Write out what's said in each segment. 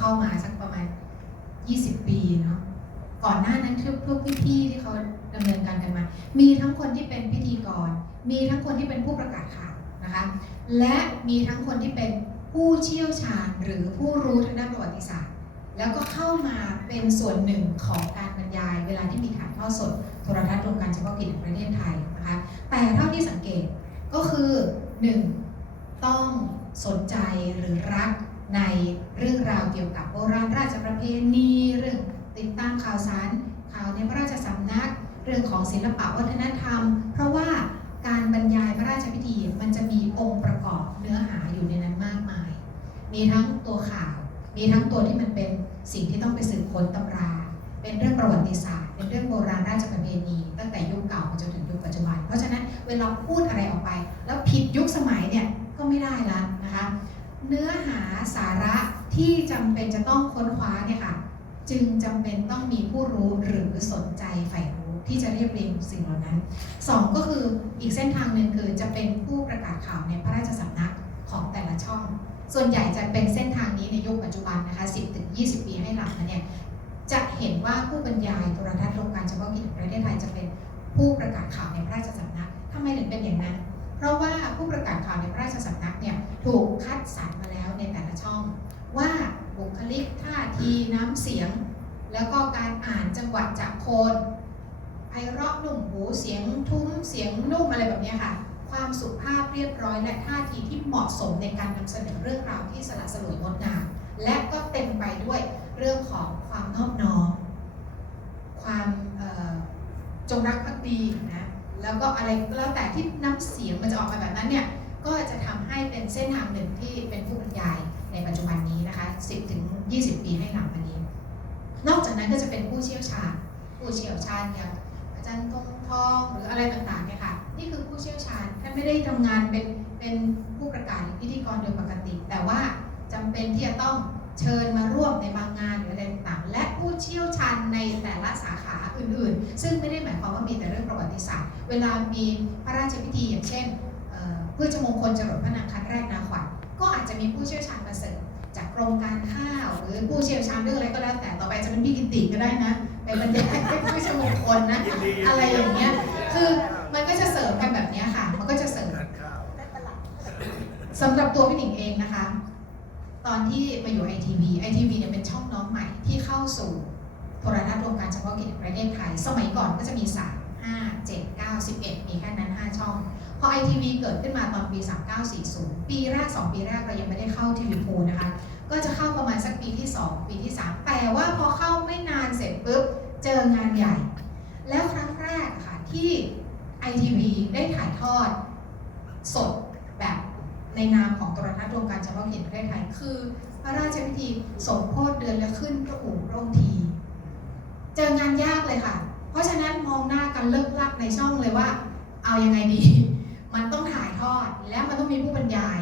ข้ามาสักประมาณ 20 ปีเนาะก่อนหน้านั้นทุกพวกพี่ๆที่เขาดำเนินการกันมา มีทั้งคนที่เป็นพิธีกร มีทั้งคนที่เป็นผู้ประกาศข่าวนะคะ และมีทั้งคนที่เป็นผู้เชี่ยวชาญหรือผู้รู้ทางด้านประวัติศาสตร์ แล้วก็เข้ามาเป็นส่วนหนึ่งของการบรรยาย เวลาที่มีถ่ายทอดสดโทรทัศน์รวมการเฉพาะกิจแห่งประเทศไทยนะคะแต่เท่าที่สังเกตก็คือ 1. ต้องสนใจหรือรักในเรื่อง เกี่ยวกับโบราณราชประเพณีเรื่องติดตามข่าวสารข่าวในพระราชสำนัก เรื่องของศิลปะวัฒนธรรม เพราะว่าการบรรยายพระราชพิธีมันจะมีองค์ประกอบเนื้อหาอยู่ในนั้นมากมาย มีทั้งตัวข่าว มีทั้งตัวที่มันเป็นสิ่งที่ต้องไปสืบค้นตำรา เป็นเรื่องประวัติศาสตร์ เป็นเรื่องโบราณราชประเพณี ตั้งแต่ยุคเก่ามาจนถึงยุคปัจจุบัน เพราะฉะนั้นเวลาพูดอะไรออกไป แล้วผิดยุคสมัยเนี่ยก็ไม่ได้ละนะคะ เนื้อหาสาระที่จำเป็นจะต้องค้นคว้าเนี่ยค่ะ จึงจำเป็นต้องมีผู้รู้หรือสนใจใฝ่รู้ที่จะเรียบเรียงสิ่งเหล่านั้นสองก็คืออีกเส้นทางหนึ่งคือจะเป็นผู้ประกาศข่าวในพระราชสำนักของแต่ละช่อง ส่วนใหญ่จะเป็นเส้นทางนี้ในยุคปัจจุบันนะคะ 10ถึง20 ปีให้หลังมาเนี่ยจะเห็นว่าผู้บรรยายโทรทัศน์โครงการเฉพาะกิจแห่งประเทศไทยจะเป็นผู้ประกาศข่าวในพระราชสำนักทำไมถึงเป็นอย่างนั้น เพราะว่าผู้ประกาศข่าวในพระราชสำนักเนี่ยถูกคัดสรรมาแล้วในแต่ละช่อง ว่าบุคลิกท่าทีน้ำเสียง แล้วก็การอ่านจังหวะจากโคนไพเราะนุ่มหูเสียงทุ้มเสียงนุ่มอะไรแบบนี้ค่ะ ความสุภาพเรียบร้อยและท่าทีที่เหมาะสมในการนำเสนอเรื่องราวที่สละสลวยงดงามและก็เต็มไปด้วยเรื่องของความนอบน้อมความจงรักภักดีนะแล้วก็อะไรแล้วแต่ที่น้ำเสียงมันจะออกมาแบบนั้นเนี่ยก็จะทำให้เป็นเส้นทางหนึ่งที่เป็นผู้บรรยายในปัจจุบันนี้นะคะ 10ถึง20 ปีให้หลังมานี้ นอกจากนั้นก็จะเป็นผู้เชี่ยวชาญ ผู้เชี่ยวชาญอย่างอาจารย์ทงทองหรืออะไรต่างๆเนี่ยค่ะนี่คือผู้เชี่ยวชาญท่านไม่ได้ทำงานเป็นเป็นผู้ประกาศหรือพิธีกรโดยปกติ แต่ว่าจำเป็นที่จะต้องเชิญมาร่วมในบางงานหรืออะไรต่างๆ และผู้เชี่ยวชาญในแต่ละสาขาอื่นๆ ซึ่งไม่ได้หมายความว่ามีแต่เรื่องประวัติศาสตร์ เวลามีพระราชพิธีอย่างเช่นเอ่อพืชมงคลจรดพระนางคัดแรกนาขวัญก็อาจจะมีผู้เชี่ยวชาญมาเสริม รมการข้าว หรือผู้เชี่ยวชาญเรื่องอะไรก็แล้ว แต่ต่อไปจะเป็นพี่กิติก็ได้นะไปบรรยายให้พืชมงคลนะ อะไรอย่างเงี้ยคือมันก็จะเสริมกันแบบเนี้ยค่ะ มันก็จะเสริมสำหรับตัวพี่หนิงเองนะคะ ตอนที่มาอยู่ไอทีวีไอทีวีเนี่ยเป็นช่องน้องใหม่ที่เข้าสู่โทรทัศน์รวมการเฉพาะกิจแห่งประเทศไทย สมัยก่อนก็จะมี 3 5 7 9 11 มีแค่นั้น 5 ช่อง พอไอทีวีเกิดขึ้นมาตอนปี 3940 ปีแรก 2 ปีแรกเรายังไม่ได้เข้าทีวีพูนะคะ ก็จะเข้าประมาณสักปีที่ 2 ปีที่ 3 แต่ว่าพอเข้าไม่นานเสร็จปุ๊บเจองานใหญ่ แล้วครั้งแรกค่ะที่ไอทีวีได้ถ่ายทอดสดแบบในนามของโทรทัศน์รวมการเฉพาะกิจประเทศไทยคือ พระราชพิธีสมโพธิเดือนและขึ้นพระอู่พระองค์ทีเจองานยากเลยค่ะ เพราะฉะนั้นมองหน้ากันเลิกลักในช่องเลยว่า เอายังไงดี มันต้องถ่ายทอดและมันต้องมีผู้บรรยาย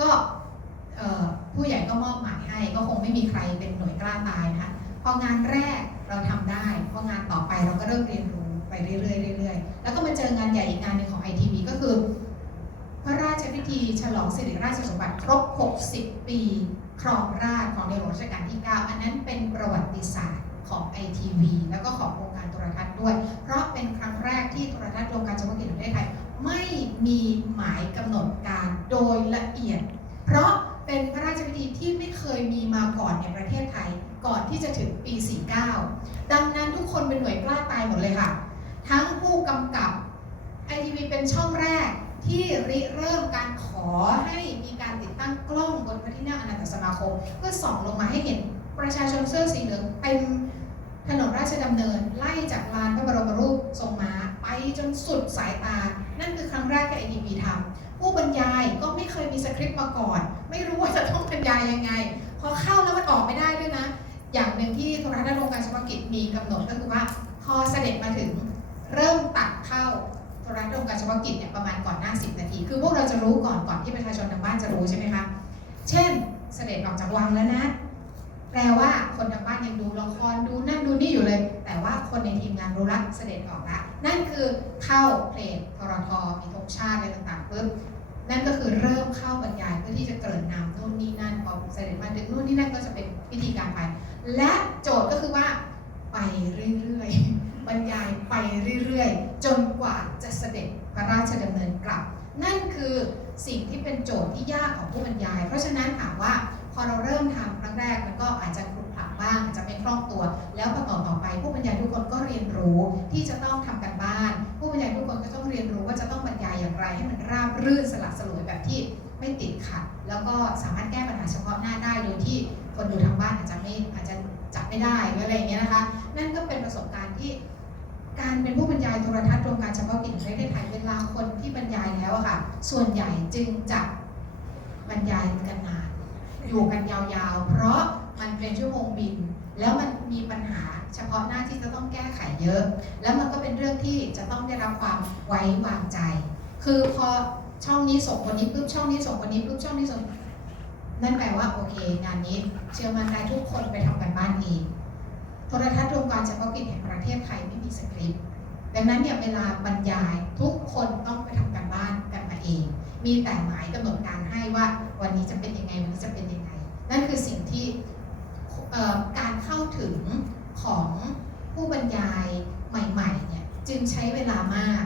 ก็เอ่อผู้ใหญ่ก็มอบหมายให้ ก็คงไม่มีใครเป็นหน่วยกล้าตายนะคะพองานแรกเราทำได้พองานต่อไปเราก็เริ่มเรียนรู้ไปเรื่อยๆเรื่อยๆ แล้วก็มาเจองานใหญ่อีกงานหนึ่งของไอทีวีก็คือ พระราชพิธีฉลองสิริราชสมบัติครบ 60 ปีครองราชย์ของในหลวงรัชกาลที่ 9 อันนั้นเป็นประวัติศาสตร์ของไอทีวีแล้วก็ของวงการโทรทัศน์ด้วย เพราะเป็นครั้งแรกที่โทรทัศน์รวมการเฉพาะกิจแห่งประเทศไทย ไม่มีหมายกำหนดการโดยละเอียด เพราะ เป็นพระราชพิธีที่ไม่เคยมีมาก่อนในประเทศไทย ก่อนที่จะถึงปี 49 ดังนั้นทุกคนเป็นหน่วยกล้าตายหมดเลยค่ะ ทั้งผู้กำกับไอทีวีเป็นช่องแรกที่ริเริ่มการขอให้มีการติดตั้งกล้องบนพระที่นั่งอนันตสมาคม เพื่อส่องลงมาให้เห็นประชาชนเสื้อสีเหลืองเต็มถนนราชดำเนิน ไล่จากลานพระบรมรูปทรงม้าไปจนสุดสายตา นั่นคือครั้งแรกที่ไอทีวีทำ ผู้บรรยายก็ไม่เคยมีสคริปต์มาก่อน ไม่รู้ว่าจะต้องบรรยายยังไง พอเข้าแล้วมันออกไม่ได้ด้วยนะ อย่างหนึ่งที่โทรทัศน์โรงการเฉพาะกิจมีกำหนดก็คือว่า พอเสด็จมาถึงเริ่มตัดเข้าโทรทัศน์โรงการเฉพาะกิจเนี่ยประมาณก่อนหน้า 10 นาที คือพวกเราจะรู้ก่อนก่อนที่ประชาชนทางบ้านจะรู้ใช่ไหมคะ เช่น เสด็จออกจากวังแล้วนะ แปลว่าคนทางบ้านยังดูละครดูนั่นดูนี่อยู่เลย คนในทีมงานรู้ละเสด็จออกละนั่นคือเข้าเพลงทรทมีธงชาติอะไรต่างๆปุ๊บนั่นก็คือเริ่มเข้าบรรยายเพื่อที่จะเกริ่นนำนู่นนี่นั่นพอเสด็จมาถึงนู่นนี่นั่นก็จะเป็นพิธีการไป และโจทย์ก็คือว่าไปเรื่อยๆบรรยายไปเรื่อยๆ จนกว่าจะเสด็จพระราชดำเนินกลับ นั่นคือสิ่งที่เป็นโจทย์ที่ยากของผู้บรรยาย เพราะฉะนั้นถามว่า รู้ที่จะต้องทำกันบ้าน ผู้บรรยายทุกคนก็ต้องเรียนรู้ว่าจะต้องบรรยายอย่างไรให้มันราบรื่นสลักสลวยแบบที่ไม่ติดขัด แล้วก็สามารถแก้ปัญหาเฉพาะหน้าได้โดยที่คนดูทางบ้านอาจจะไม่อาจจะจับไม่ได้หรืออะไรอย่างเงี้ยนะคะ นั่นก็เป็นประสบการณ์ที่การเป็นผู้บรรยายโทรทัศน์รวมการเฉพาะกิจในประเทศไทยเวลาคนที่บรรยายแล้วอะค่ะ ส่วนใหญ่จึงจะบรรยายกันนาน อยู่กันยาวๆ เพราะ มันเป็นชั่วโมงบิน แล้วมันมีปัญหาเฉพาะหน้าที่จะต้องแก้ไขเยอะ แล้วมันก็เป็นเรื่องที่จะต้องได้รับความไว้วางใจ คือพอช่องนี้ส่งคนนี้ปุ๊บช่องนี้ส่งคนนี้ปุ๊บช่องนี้ส่งนั่นแปลว่าโอเค งานนี้ เชื่อมันได้ทุกคนไปทำกันบ้านเองโทรทัศน์รวมการเฉพาะกิจแห่งประเทศไทยไม่มีสคริปต์ดังนั้นเนี่ยเวลาบรรยายทุกคนต้องไปทำการบ้านกันมาเอง มีแต่หมายกำหนดการให้ว่าวันนี้จะเป็นยังไงวันนี้จะเป็นยังไง นั่นคือสิ่งที่ การเข้าถึงของผู้บรรยายใหม่ๆเนี่ยจึงใช้เวลามาก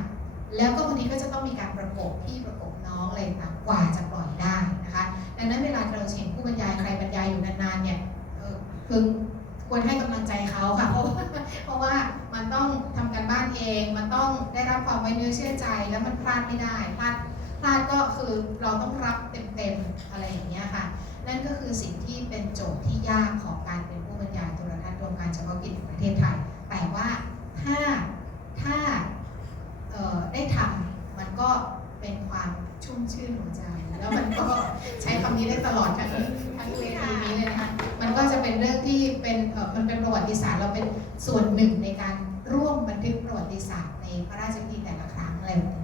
แล้วก็บางทีก็จะต้องมีการประกบพี่ประกบน้องอะไรต่างกว่าจะปล่อยได้นะคะดังนั้นเวลาเราเห็นผู้บรรยายใครบรรยายอยู่นานๆเนี่ยเออพึงควรให้กำลังใจเขาค่ะเพราะว่าเพราะว่ามันต้องทำการบ้านเอง มันต้องได้รับความไว้เนื้อเชื่อใจ แล้วมันพลาดไม่ได้พลาดพลาดก็คือเราต้องรับเต็มๆอะไรอย่างเงี้ยค่ะ นั่นก็คือสิ่งที่เป็นโจทย์ที่ยากของการเป็นผู้บรรยายโทรทัศน์รวมการเฉพาะกิจแห่งประเทศไทย แต่ว่าถ้าถ้าได้ทำมันก็เป็นความชุ่มชื่นหัวใจ แล้วมันก็ใช้คำนี้ได้ตลอดทั้งทั้งเวทีนี้เลยนะคะมันก็จะเป็นเรื่องที่เป็นมันเป็นประวัติศาสตร์เราเป็นส่วนหนึ่งในการร่วมบันทึกประวัติศาสตร์ในพระราชพิธีแต่ละครั้งอะไรแบบนี้